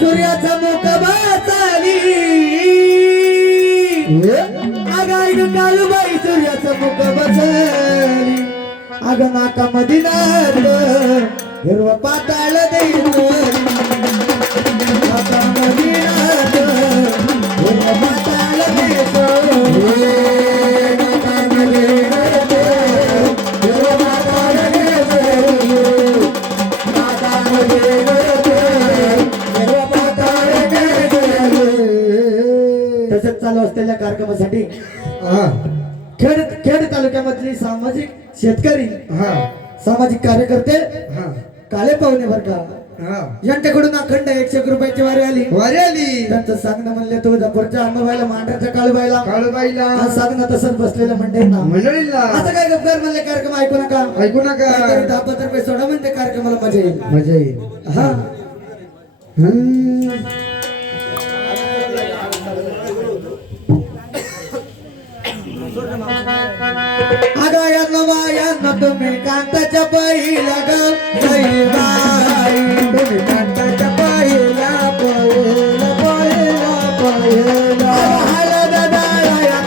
सूर्याचा मुख बसली आगाई ग काळूबाई सूर्याचा मुख बसली अग नाका मदिनात हिरवा पाताळ देईल नाका मदिनात हिरवा पाताळ तसेच चालू असलेल्या कार्यक्रमासाठी खेड तालुक्यामधली सामाजिक शेतकरी सामाजिक कार्यकर्ते काळे पाहुणे बर का यांच्याकडून अखंड 100 रुपयाची वारी आली त्यांचं सांगणं म्हणले तुळजापूरच्या अंबाबाईला मांढरच्या काळूबाईला सांगणं तसंच बसलेलं मंडळींना आता काय गप्पर म्हणले कार्यक्रम ऐकू नका 10-15 रुपये सोडा म्हणजे कार्यक्रमाला मजा येईल हा अगं तुम्ही कांताच्या पहिला ग तुम्ही कांताच्या पहिला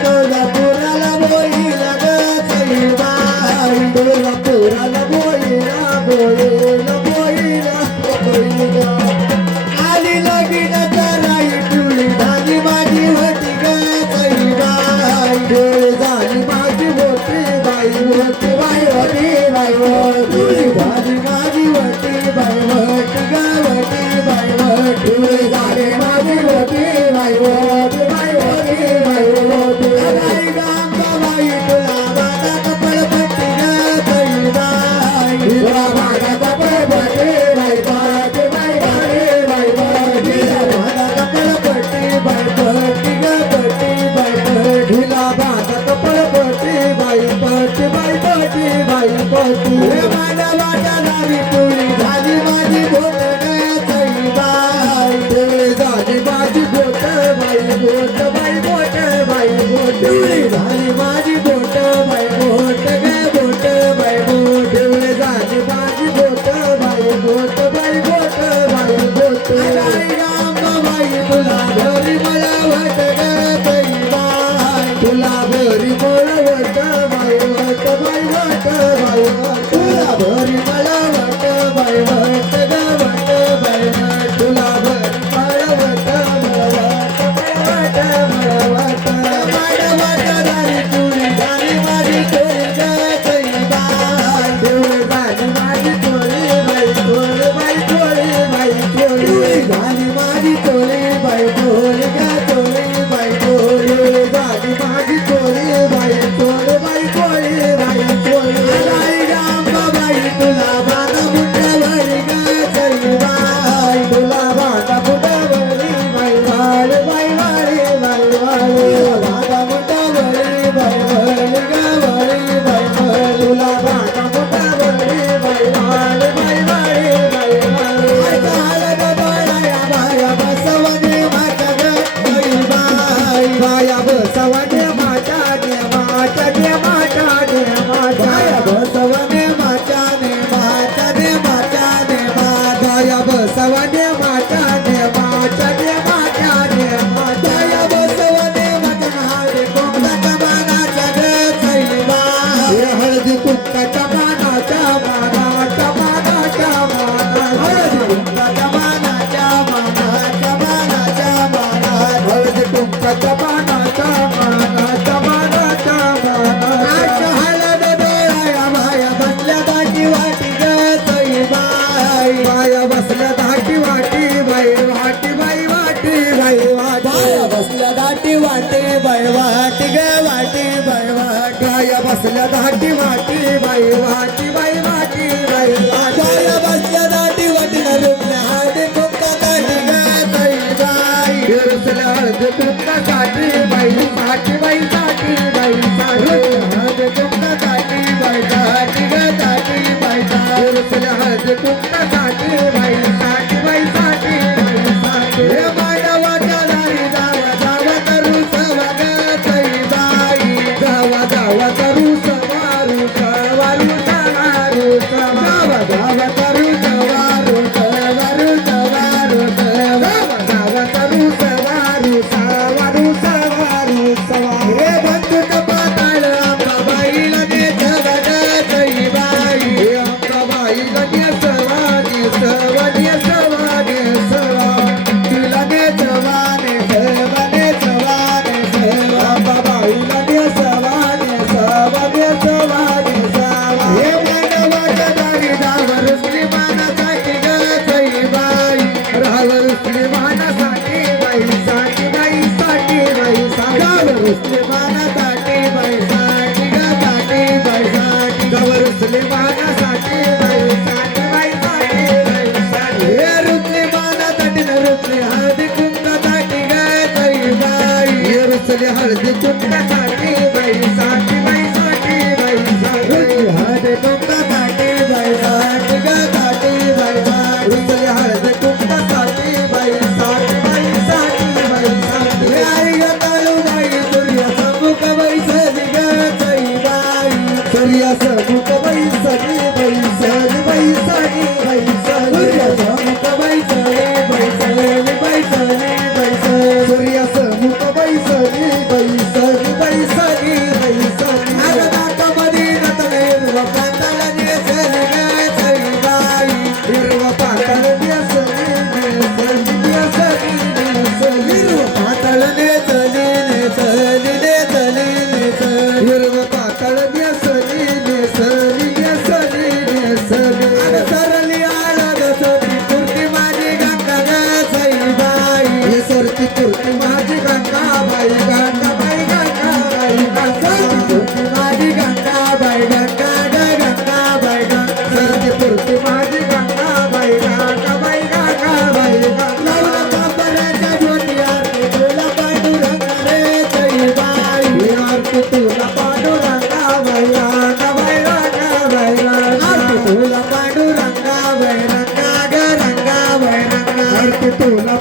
तुळजापुराला बोईला ग तुळजापुराला बोईला आली लगीन कराई टुळी झाली माझी होती ग झाली माझी होती बाई होती बाई होती बाई होती झाली माझी होती बाई होती गावती बाई होती झाली माझी होती बाई होती बाई होती बाई होती बाई गांबाबाई तुला माझा कपड पट्टी ग बाई तुला माझा कपड पट्टी बाई पट्टी बाई बाई बाई पट्टी माझा कपड पट्टी बाई पट्टी ग पट्टी बाई पट्टीला माझा कपड पट्टी बाई पट्टी बाई पट्टी बाई पट्टी माझ्या वाट्या झाली तुळी झाली माझी बोट बाई झाली माझी बोट बाई बोट बाई बोट बाई बोट झाली माझी बोट बाई बोट ग बोट बाई बोट झाली माझी बोट बाई बोट बाई बोट बाई बोट बाई तुला घरी मला वाट ग बाई तुला घरी मला वाट बाई वाट बाई वाट बाई तुला घरी मला वाट बाई वाट ग वाट बाई तुला घरी मला वाट मला वाट माझ्या वाट झाली तुळी झाली माझी टोळी ग बाई झाली माझी टोळी बाई टोळी बाई टोळी बाई टोळी झाली माझी टोळी बाई टोळी ग टोळी बाई टोळी झाली माझी टोळी बाई टोळी बाई टोळी बाई टोळी बाई तुला बाधा मुठ्यावरी ग बाई तुला बाधा मुठ्यावरी बाई वाळ बाई वाळी बाई वाळी बाधा मुठ्यावरी बाई वाळी ग वाळी बाई वाळी तुला बाधा मुठ्यावरी बाई वाळ बाई वाळी बाई वाळी बाया बसवणे माझ्या ग बाई बाया बसवणे माझ्या गे माझ्या गे माझ्या गे माझ्या बसवणे माझ्या ने माझ्या ने माझ्या ने माझ्या बसवणे माझ्या ने माझ्या ने माझ्या ने माझ्या बसवणे माझ्या हळदी कुंकाच्या मानाच्या ग हळदी कुंकाच्या मानाच्या मानाच्या मानाच्या हळदी कुंकाच्या मानाच्या मानाच्या मानाच्या माना हळदी कुंकाच्या मानाच्या मानाच्या मानाच्या मानाच्या हळद डोळ्या बाया बसल्या दाटी वाटी ग बाई बाया बसल्या दाटी वाटी बाई वाटी बाई वाटी बाई वाटी बाया बसल्या दाटी वाटी बाई वाटी ग वाटी बाई वाटी बाया बसल्या दाटी वाटी बाई वाटी बाई वाटी बाई वाटी बाया बसल्या दाटी वाटी न रुपल्या हळदी कुंका काठी ग बाई रुसल्या हळदी कुंका काठी बाई साठी बाई साठी बाई साठी हळदी कुंका काठी बाई साठी ग साठी बाई रुसल्या हळदी कुंका काठी बाई साठी बाई साठी बाई साठी माझ्या वाट्या झाली जावा जावा करू सवा ग बाई जावा जावा करू सवारू सवारू हळदी कुंकासाठी बाई साठी बाई साठी बाई साठी हळदी कुंकासाठी बाई साठी ग साठी बाई साठी उचली हळदी कुंकासाठी बाई साठी बाई साठी बाई साठी आई ग कालू बाई सूर्य समुख बाई सरी ग सई बाई सूर्य समुख बाई सरी बाई सरी बाई सरी बाई सूर्य समुख बाई सरी बाई सरी बाई सरी बाई सूर्य समुख बाई सरी बाई सरी बाई सरी बाई सरी अग नाकामध्ये नटले हिरवा पाताळ नेसली ग सई बाई हिरवा पाताळ नेसली नेसली नेसली नेसली हिरवा पाताळ नेसली नेसली नेसली नेसली हिरवा पाताळ नेसली नेसली नेसली नेसली अग सरली आळद सोती कुर्ती माझी गंगा ग सई बाई सरती कुर्ती माझी गंगा बाई गंगा बाई गंगा बाई गंगा कुर्ती माझी गंगा बाई गंगा ग गंगा बाई गंगा सरती कुर्ती माझी गंगा बाई गंगा बाई गंगा बाई गंगा कापराच्या ज्योती आरती तुला पांडुरंग रे सई बाई आरती तुला पांडुरंगा बाई गंगा बाई गंगा बाई गंगा आरती तुला पांडुरंगा बाई रंगा ग रंगा बाई रंगा आरती तुला